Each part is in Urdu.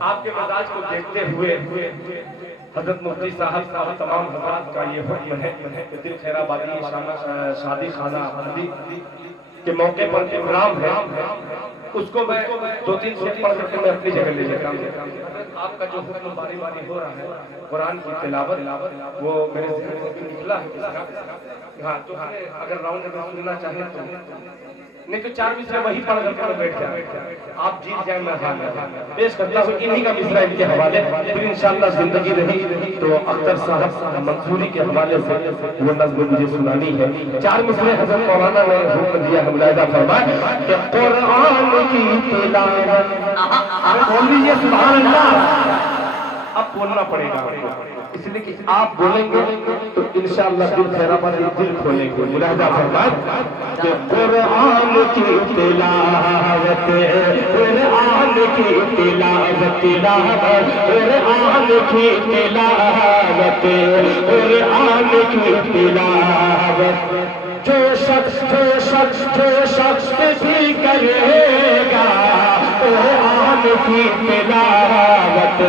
آپ کے مزاج کو دیکھتے ہوئے حضرت مفتی صاحب اور تمام حضرات کا یہ حکم ہے کہ دل خیر آبادی شادی خانہ احمدی کے موقع پر پروگرام ہے، اس کو میں 2-3 سیٹ پڑھ کر کے میں اپنی جگہ لے لیتا ہوں۔ آپ کا جو حکم باری باری ہو رہا ہے قرآن کی تلاوت، وہ میرے ذہن سے نکلا ہے۔ ہاں تو اگر راؤنڈ میں سننا چاہیں تو نہیں تو 4 مصرے وہی پڑھ کر بیٹھ جائیں، آپ جیت جائیں میں پیش کرتا ہوں انہی کا مصرع ان کے حوالے، پھر انشاءاللہ زندگی رہی تو اختر صاحب منصوری کے حوالے سے وہ نظم مجھے سنانی ہے۔ 4 مصرے حضرت مولانا نے حکم دیا ہے، ملاحظہ فرمائے کہ قرآن کی تلاوت، بول دیجیے سبحان اللہ۔ اب بولنا پڑے گا اس لیے کہ آپ بولیں گے تو انشاءاللہ دل خیر آبادی دل کھولیں گے۔ ملاحظہ فرمائے کہ قرآن کی تلاوت، قرآن کی تلاوت، قرآن کی تلاوت، قرآن کی تلاوت، جو شخص بھی کرے گا قرآن کی تلاوت،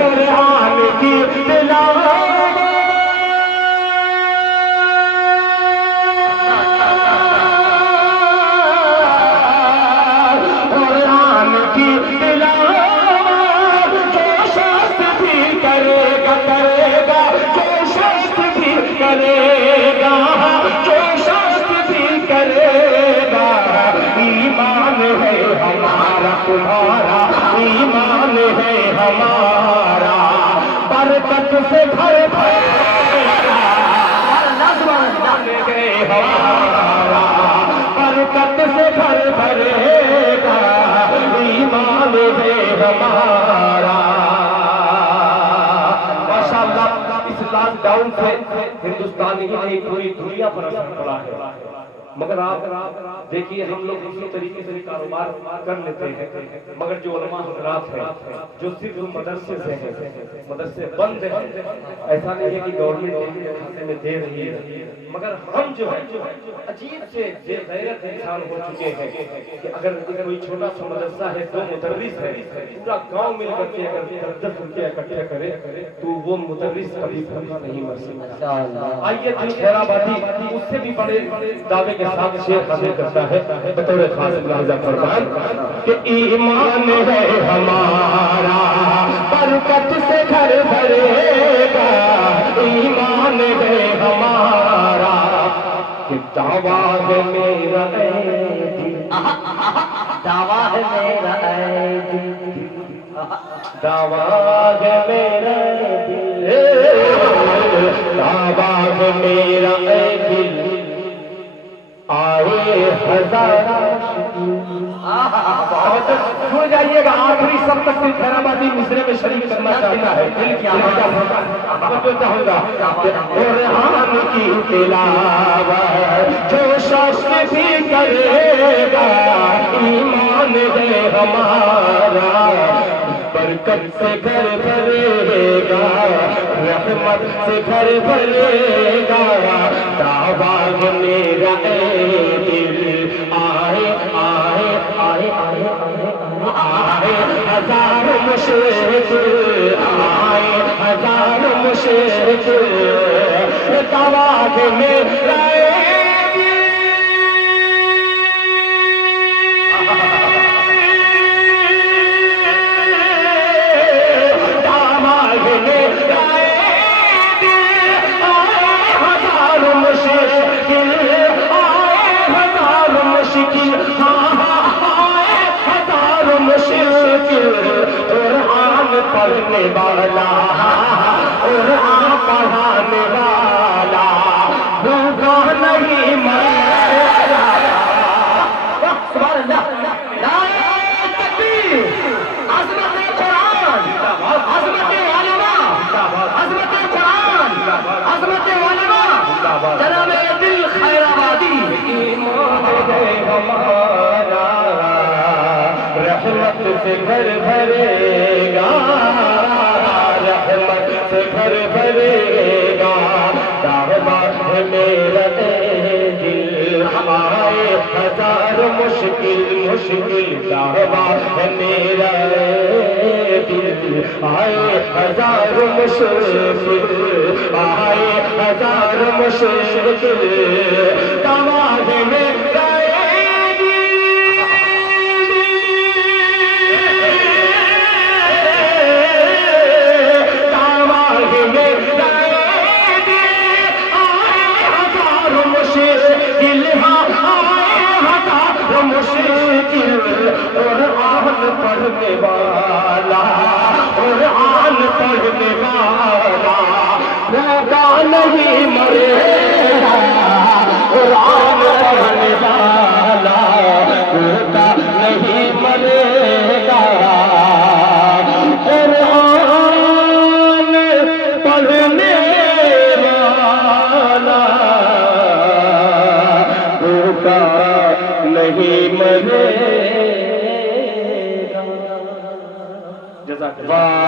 قرآن کی تلاوت، قرآن کی تلاوت، جو شخص بھی کرے گا، جو شخص بھی کرے گا، جو شخص بھی کرے گا، ایمان ہے ہمارا تمہارا، ایمان ہے ہمارا، برکت سے گھر ہمارا، برکت سے گھر بھرے گا، ایمان ہے ہمارا۔ ماشاءاللہ اس لاک ڈاؤن سے ہندوستان ہی نہیں پوری دنیا پر اثر پڑا ہے، مگر آپ دیکھیے ہم لوگ اسی طریقے سے کاروبار کر لیتے ہیں، مگر جو علماء حضرات ہیں جو صرف مدرسے سے ہیں، مدرسے بند ہیں، ایسا نہیں ہے کہ گورنمنٹ کھاتے میں دے رہی ہے، مگر ہم جو ہے عجیب سے بے غیرت انسان ہو چکے ہیں کہ اگر کوئی چھوٹا سا مدرسہ ہے، 2 مدرس ہے، پورا گاؤں مل کر کے اگر 10 روپیہ اکٹھے کرے تو وہ مدرس کبھی بھوکا نہیں مر سکتا۔ آئیے دل خیر آبادی اس سے بھی بڑے دعوے کے ساتھ شیخ حاصل کرتا ہے بطور خاص ملاحظہ فرمائے کہ ایمان ہے ہمارا، برکت سے گھر بھرے گا، ایمان ہے ہمارا، کہ دعویٰ ہے میرا اے دل، دعویٰ ہے میرا اے دل، دعویٰ ہے میرا دل، دعویٰ ہے میرا اے دل، آئے ہزار چھوڑ جائیے گا آخری سب تک دل خیر آبادی مصرے میں شریک کرنا چاہتا ہے، دل کی آواز جو چاہوں گا کہ قرآن کی تلاوت، جو شخص بھی کرے گا، ایمان ہے ہمارا، برکت سے گھر بھرے گا، رحمت سے گھر بھرے گا، دعویٰ میرا اے دل، آئے آئے آئے آئے آئے ہزار مشرک، آئے ہزار مشرک، دعویٰ میرا پڑھنے والا، قرآن پڑھانے والا، بھوکا نہیں مرا۔ سبحان اللہ، نعرہ تکبیر، عظمت قرآن، عظمت علماء، عظمت قرآن، عظمت علماء، جناب دل خیر آبادی، ایمان ہے ہمارا، رحمت سے گھر بھرے گا، رحمت سے گھر بھرے گا، دعویٰ ہے میرا اے دل، آئے ہزار مشکل، دعویٰ ہے میرا اے دل، آئے ہزار مشرق، آئے ہزار مشرق، تباہ میں پڑھنے والا، قرآن پڑھنے والا بھوکا نہیں مرے گا، قرآن پڑھنے والا بھوکا نہیں مرے گا، قرآن پڑھنے والا بھوکا نہیں مرے گا۔